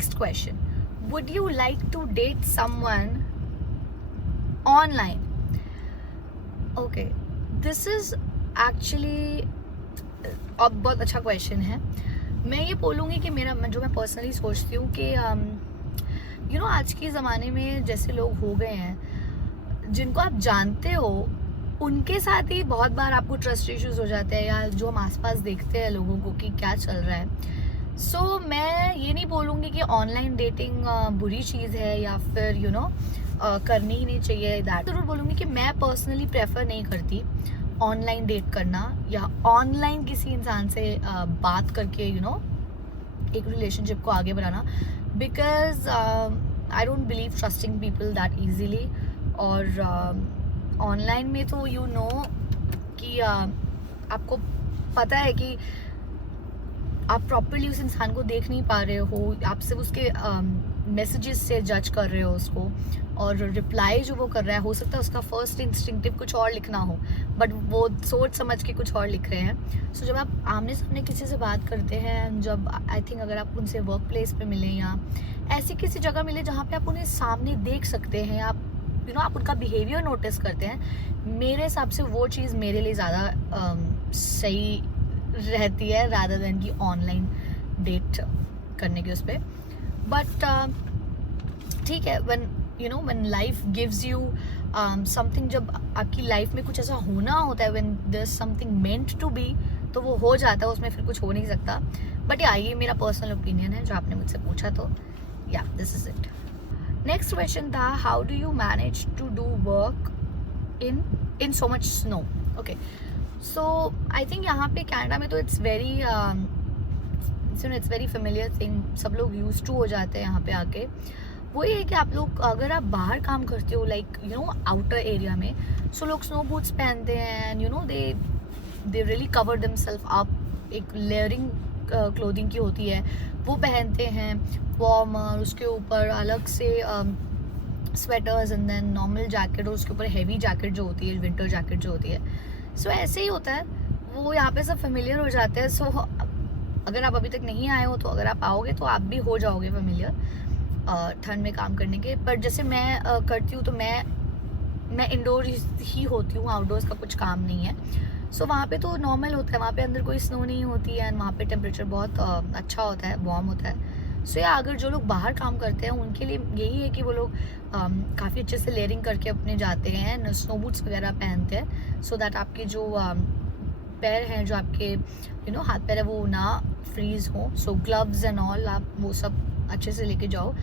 Next question. Would you like to date someone online? Okay, this is actually अब बहुत अच्छा question है. मैं ये बोलूँगी कि मेरा जो मैं पर्सनली सोचती हूँ कि आज के ज़माने में जैसे लोग हो गए हैं जिनको आप जानते हो उनके साथ ही बहुत बार आपको ट्रस्ट इश्यूज हो जाते हैं, या जो हम आसपास देखते हैं लोगों को कि क्या चल रहा है. सो मैं ये नहीं बोलूँगी कि ऑनलाइन डेटिंग बुरी चीज़ है या फिर करनी ही नहीं चाहिए. दैट ज़रूर बोलूँगी कि मैं पर्सनली प्रेफर नहीं करती ऑनलाइन डेट करना या ऑनलाइन किसी इंसान से बात करके एक रिलेशनशिप को आगे बढ़ाना, because I don't believe trusting people that easily. और ऑनलाइन में तो कि आपको पता है कि आप प्रॉपरली उस इंसान को देख नहीं पा रहे हो, आप सिर्फ उसके मैसेजेस से जज कर रहे हो उसको, और रिप्लाई जो वो कर रहा है हो सकता है उसका फर्स्ट इंस्टिंक्टिव कुछ और लिखना हो बट वो सोच समझ के कुछ और लिख रहे हैं. सो जब आप आमने सामने किसी से बात करते हैं, जब आई थिंक अगर आप उनसे वर्क प्लेस पे मिलें या ऐसी किसी जगह मिले जहाँ पे आप उन्हें सामने देख सकते हैं, आप आप उनका बिहेवियर नोटिस करते हैं, मेरे हिसाब से वो चीज़ मेरे लिए ज़्यादा सही रहती है रादर देन कि ऑनलाइन डेट करने के उस पर. बट ठीक है, when life gives you something, जब आपकी लाइफ में कुछ ऐसा होना होता है, when there's something meant to be, तो वो हो जाता है, उसमें फिर कुछ हो नहीं सकता. बट ये मेरा पर्सनल ओपिनियन है जो आपने मुझसे पूछा, तो yeah this is it. Next question था, how do you manage to do work in so much snow. Okay, so I think यहाँ पे कनाडा में तो इट्स वेरी फेमिलियर थिंग, सब लोग यूज टू हो जाते हैं यहाँ पे आके. वो ये है कि आप लोग अगर आप बाहर काम करते हो लाइक आउटर एरिया में, सो लोग स्नो बूट्स पहनते हैं and they really cover themselves up. एक लेयरिंग क्लोथिंग की होती है वो पहनते हैं, वार्मर, उसके ऊपर अलग से sweaters and then normal jacket, और उसके ऊपर हैवी जैकेट जो होती है, विंटर जैकेट जो होती है. सो ऐसे ही होता है, वो यहाँ पे सब फेमिलियर हो जाते हैं. सो अगर आप अभी तक नहीं आए हो तो अगर आप आओगे तो आप भी हो जाओगे फेमिलियर ठंड में काम करने के. पर जैसे मैं करती हूँ तो मैं इंडोर ही होती हूँ, आउटडोर्स का कुछ काम नहीं है. सो वहाँ पे तो नॉर्मल होता है, वहाँ पे अंदर कोई स्नो नहीं होती है एंड वहाँ पे टेम्परेचर बहुत अच्छा होता है, वार्म होता है. सो या अगर जो लोग बाहर काम करते हैं उनके लिए यही है कि वो लोग काफ़ी अच्छे से लेयरिंग करके अपने जाते हैं, स्नो बूट्स वगैरह पहनते हैं, सो दैट आपके जो पैर हैं, जो आपके हाथ पैर है, वो ना फ्रीज हो. सो ग्लव्स एंड ऑल आप वो सब अच्छे से लेके जाओ.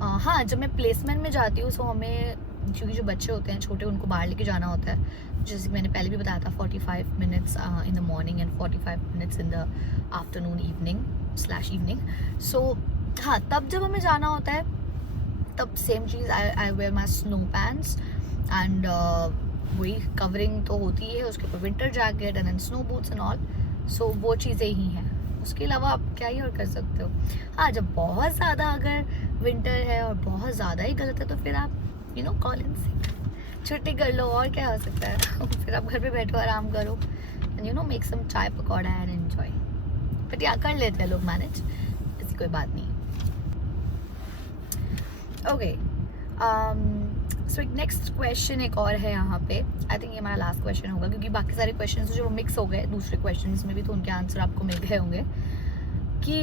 हाँ, जब मैं प्लेसमेंट में जाती हूँ, सो हमें क्योंकि जो बच्चे होते हैं छोटे, उनको बाहर लेके जाना होता है, जैसे मैंने पहले भी बताया था, 45 minutes in the morning and 45 minutes in the afternoon evening. So हाँ, तब जब हमें जाना होता है तब सेम चीज़, I wear my snow pants and वही कवरिंग तो होती है, उसके ऊपर winter jacket and then snow boots and all. So वो चीज़ें ही हैं, उसके अलावा आप क्या ही और कर सकते हो. हाँ, जब बहुत ज़्यादा अगर विंटर है और बहुत ज़्यादा ही गलत है तो फिर आप कॉल इन सिक, छुट्टी कर लो, और क्या हो सकता है. फिर आप घर पे बैठो, आराम करो एंड मेक सम चाय पकौड़ा एंड एंजॉय. बट या कर लेते हैं लोग मैनेज, ऐसी कोई बात नहीं. ओके, सो एक नेक्स्ट क्वेश्चन एक और है यहाँ पे. आई थिंक ये हमारा लास्ट क्वेश्चन होगा, क्योंकि बाकी सारे क्वेश्चन जो मिक्स हो गए दूसरे क्वेश्चन में भी, तो उनके आंसर आपको मिल गए होंगे. कि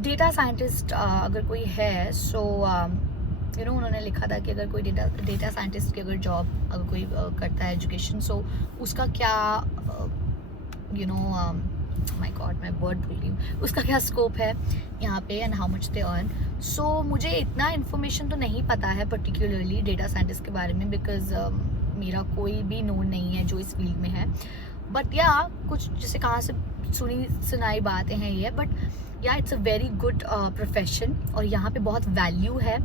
डेटा साइंटिस्ट अगर कोई है, सो उन्होंने लिखा था कि अगर कोई डेटा साइंटिस्ट की अगर जॉब अगर कोई करता है, एजुकेशन, सो उसका क्या माय गॉड, मैं वर्ड भूल गई हूँ, उसका क्या स्कोप है यहाँ पे and how much they earn. So मुझे इतना इन्फॉर्मेशन तो नहीं पता है पर्टिकुलरली डेटा साइंटिस्ट के बारे में, बिकॉज मेरा कोई भी नोन नहीं है जो इस फील्ड में है. बट या कुछ जैसे कहाँ से सुनी सुनाई बातें हैं ये, बट या it's a very good profession, और यहाँ पे बहुत वैल्यू है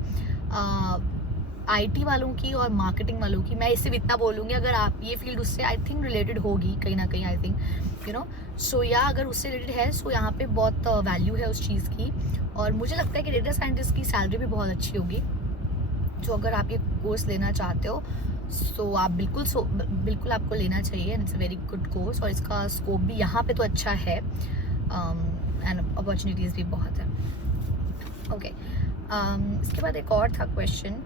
आईटी वालों की और मार्केटिंग वालों की. मैं इससे इतना बोलूँगी, अगर आप ये फील्ड उससे आई थिंक रिलेटेड होगी कहीं ना कहीं, आई थिंक सो या अगर उससे रिलेटेड है, सो यहाँ पे बहुत वैल्यू है उस चीज़ की. और मुझे लगता है कि डेटा साइंटिस्ट की सैलरी भी बहुत अच्छी होगी. जो अगर आप ये कोर्स लेना चाहते हो, सो आप बिल्कुल आपको लेना चाहिए. It's a very good course, और इसका स्कोप भी यहाँ पे तो अच्छा है एंड अपॉर्चुनिटीज़ भी बहुत है. ओके इसके बाद एक और था क्वेश्चन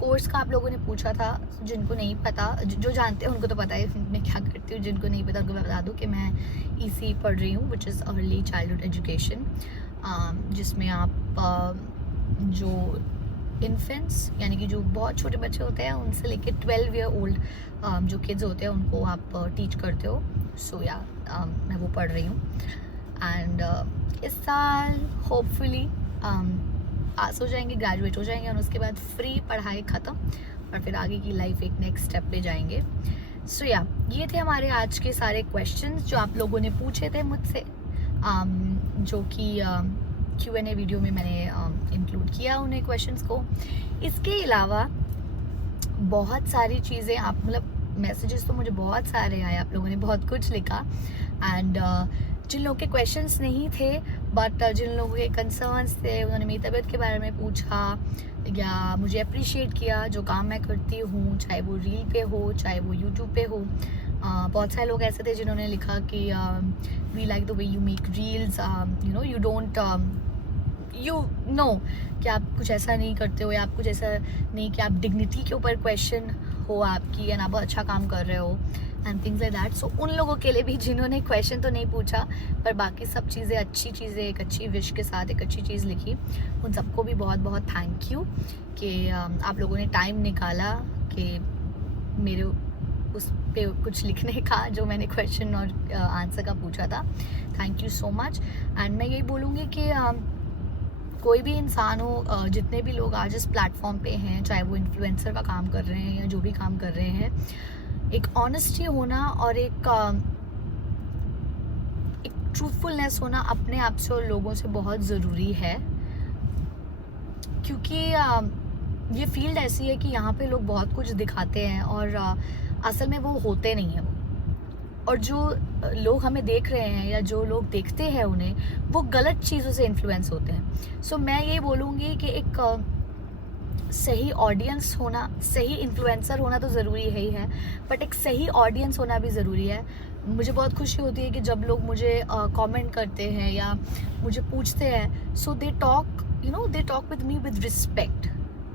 कोर्स का। आप लोगों ने पूछा था, जिनको नहीं पता, जो जानते हैं उनको तो पता है मैं क्या करती हूँ, जिनको नहीं पता उनको मैं बता दूँ कि मैं EC पढ़ रही हूँ, which is early childhood education, जिसमें आप जो इन्फेंट्स यानी कि जो बहुत छोटे बच्चे होते हैं उनसे लेके 12 ईयर ओल्ड जो किड्स होते हैं उनको आप टीच करते हो। सो या मैं वो पढ़ रही हूँ एंड इस साल होपफुली पास हो जाएंगे, ग्रेजुएट हो जाएंगे और उसके बाद फ्री पढ़ाई ख़त्म और फिर आगे की लाइफ एक नेक्स्ट स्टेप पे जाएंगे। सो या ये थे हमारे आज के सारे क्वेश्चंस जो आप लोगों ने पूछे थे मुझसे, जो कि Q&A वीडियो में मैंने इंक्लूड किया उन्हें क्वेश्चंस को। इसके अलावा बहुत सारी चीज़ें आप मतलब मैसेजेस तो मुझे बहुत सारे आए, आप लोगों ने बहुत कुछ लिखा एंड जिन लोगों के क्वेश्चंस नहीं थे बट जिन लोगों के कंसर्न्स थे उन्होंने मेरी तबीयत के बारे में पूछा या मुझे अप्रिशिएट किया जो काम मैं करती हूँ, चाहे वो रील पे हो चाहे वो यूट्यूब पे हो। बहुत सारे लोग ऐसे थे जिन्होंने लिखा कि we like the way you make reels, you know you don't you know कि आप कुछ ऐसा नहीं करते हो या आप कुछ ऐसा नहीं कि आप डिग्निटी के ऊपर क्वेश्चन हो आपकी एंड आप बहुत अच्छा काम कर रहे हो एंड थिंग्स लाइक दैट। सो उन लोगों के लिए भी जिन्होंने क्वेश्चन तो नहीं पूछा पर बाकी सब चीज़ें अच्छी चीज़ें एक अच्छी विश के साथ एक अच्छी चीज़ लिखी, उन सबको भी बहुत बहुत थैंक यू कि आप लोगों ने टाइम निकाला कि मेरे उस पे कुछ लिखने का जो मैंने क्वेश्चन और आंसर का पूछा था। Thank you so much. And मैं यही बोलूँगी कि कोई भी इंसान हो, जितने भी लोग आज इस प्लेटफॉर्म पे हैं, चाहे वो इन्फ्लुएंसर का काम कर रहे हैं या जो भी काम कर रहे हैं, एक ऑनेस्टी होना और एक ट्रूथफुलनेस होना अपने आप से और लोगों से बहुत ज़रूरी है, क्योंकि ये फील्ड ऐसी है कि यहाँ पे लोग बहुत कुछ दिखाते हैं और असल में वो होते नहीं हैं। और जो लोग हमें देख रहे हैं या जो लोग देखते हैं उन्हें, वो गलत चीज़ों से इन्फ्लुएंस होते हैं। सो मैं ये बोलूँगी कि एक सही ऑडियंस होना, सही इन्फ्लुएंसर होना तो ज़रूरी है ही है, बट एक सही ऑडियंस होना भी ज़रूरी है। मुझे बहुत खुशी होती है कि जब लोग मुझे कमेंट करते हैं या मुझे पूछते हैं, so they talk they talk with me with respect.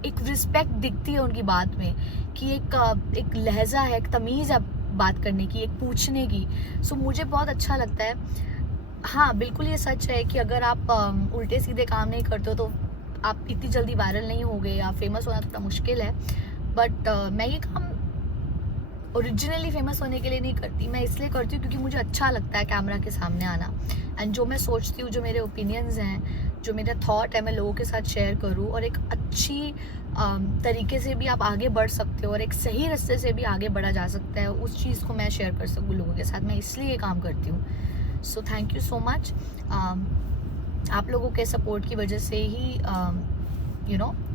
एक रिस्पेक्ट दिखती है उनकी बात में कि एक लहजा है, एक तमीज़ है बात करने की, एक पूछने की। सो मुझे बहुत अच्छा लगता है। हाँ बिल्कुल ये सच है कि अगर आप उल्टे सीधे काम नहीं करते हो तो आप इतनी जल्दी वायरल नहीं होगे या फेमस होना थोड़ा मुश्किल है। बट मैं ये काम ओरिजिनली फेमस होने के लिए नहीं करती, मैं इसलिए करती हूँ क्योंकि मुझे अच्छा लगता है कैमरा के सामने आना एंड जो मैं सोचती हूँ, जो मेरे ओपिनियंस हैं, जो मेरा थॉट है, मैं लोगों के साथ शेयर करूँ और एक अच्छी तरीके से भी आप आगे बढ़ सकते हो और एक सही रास्ते से भी आगे बढ़ा जा सकता है, उस चीज़ को मैं शेयर कर सकूँ लोगों के साथ। मैं इसलिए ये काम करती हूँ। So thank you so much. आप लोगों के सपोर्ट की वजह से ही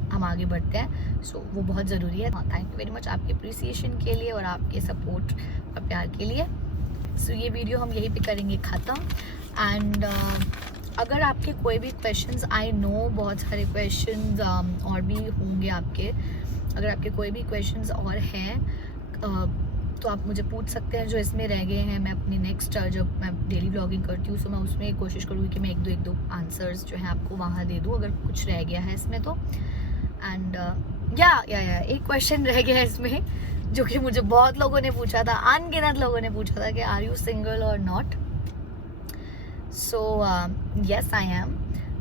हम आगे बढ़ते हैं। सो वो बहुत ज़रूरी है। थैंक यू वेरी मच आपके अप्रिसिएशन के लिए और आपके सपोर्ट और प्यार के लिए। सो ये वीडियो हम यहीं पे करेंगे ख़त्म। एंड अगर आपके कोई भी क्वेश्चंस, आई नो बहुत सारे क्वेश्चंस और भी होंगे आपके, अगर आपके कोई भी क्वेश्चंस और हैं तो आप मुझे पूछ सकते हैं जो इसमें रह गए हैं। मैं अपनी नेक्स्ट जब मैं डेली व्लॉगिंग करती हूँ तो मैं उसमें कोशिश करूँगी कि मैं एक दो आंसर्स जो हैं आपको वहाँ दे दूँ अगर कुछ रह गया है इसमें तो। एंड या एक क्वेश्चन रह गया है इसमें जो कि मुझे बहुत लोगों ने पूछा था, अनगिनत लोगों ने पूछा था कि आर यू सिंगल और not. So yes I am.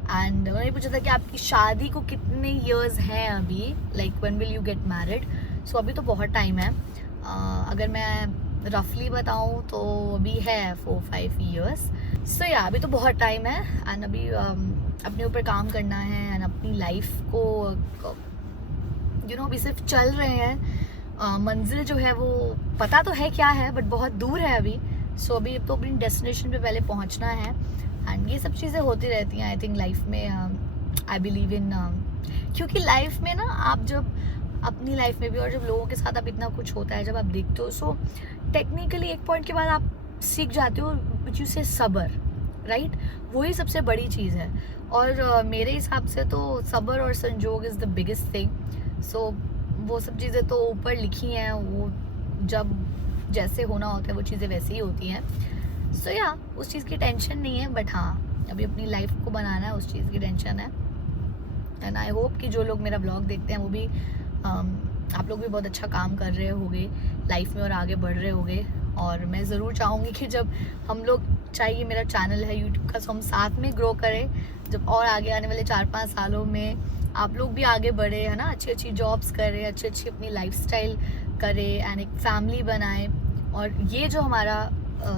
And उन्होंने पूछा था कि आपकी शादी को कितने इयर्स हैं अभी, like when will you get married. So अभी तो बहुत टाइम है। अगर मैं रफली बताऊं तो अभी है 4-5 ईयर्स। सो या अभी तो बहुत टाइम है एंड अभी अपने ऊपर काम करना है एंड अपनी लाइफ को अभी सिर्फ चल रहे हैं। मंजिल जो है वो पता तो है क्या है बट बहुत दूर है अभी। सो अभी तो अपनी डेस्टिनेशन पे पहले पहुंचना है एंड ये सब चीज़ें होती रहती हैं आई थिंक लाइफ में। आई बिलीव इन क्योंकि लाइफ में ना आप जब अपनी लाइफ में भी और जब लोगों के साथ आप इतना कुछ होता है जब आप देखते हो, सो टेक्निकली एक पॉइंट के बाद आप सीख जाते हो विच यू से सब्र, राइट। वही सबसे बड़ी चीज़ है और मेरे हिसाब से तो सब्र और संजोग इज़ द बिगेस्ट थिंग। सो वो सब चीज़ें तो ऊपर लिखी हैं, वो जब जैसे होना होता है वो चीज़ें वैसे ही होती हैं। सो या उस चीज़ की टेंशन नहीं है, बट हाँ अभी अपनी लाइफ को बनाना है, उस चीज़ की टेंशन है। एंड आई होप कि जो लोग मेरा ब्लॉग देखते हैं वो भी आप लोग भी बहुत अच्छा काम कर रहे होगे लाइफ में और आगे बढ़ रहे होगे। और मैं ज़रूर चाहूँगी कि जब हम लोग, चाहे ये मेरा चैनल है यूट्यूब का, सो हम साथ में ग्रो करें, जब और आगे आने वाले 4-5 सालों में आप लोग भी आगे बढ़े, है ना, अच्छी अच्छी जॉब्स करें, अच्छी अच्छी अपनी लाइफस्टाइल करें एंड एक फैमिली बनाएं। और ये जो हमारा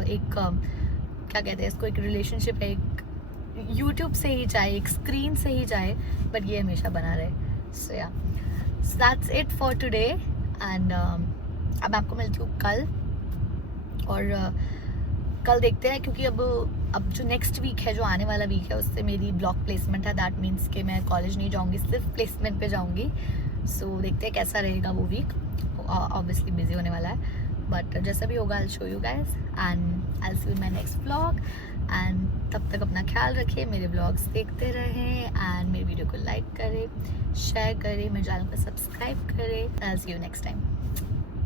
एक क्या कहते हैं इसको, एक रिलेशनशिप है, एक यूट्यूब से ही चाहे, एक स्क्रीन से ही चाहे, बट ये हमेशा बना रहे। सो या, that's it for today and अब आपको मिलती हूँ कल। और कल देखते हैं, क्योंकि अब जो नेक्स्ट वीक है, जो आने वाला वीक है, उससे मेरी ब्लॉक प्लेसमेंट है। दैट मीन्स कि मैं कॉलेज नहीं जाऊंगी, सिर्फ प्लेसमेंट पे जाऊंगी। सो देखते हैं कैसा रहेगा वो वीक। ऑब्वियसली बिजी होने वाला है, बट जैसा भी होगा I show you guys and I see you in my next blog. And तब तक अपना ख्याल रखिए, मेरे ब्लॉग्स देखते रहें एंड मेरे वीडियो को लाइक करें, शेयर करें, मेरे चैनल को सब्सक्राइब करें। आई सी यू नेक्स्ट टाइम।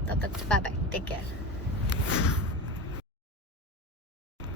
तब तक बाय बाय, टेक केयर।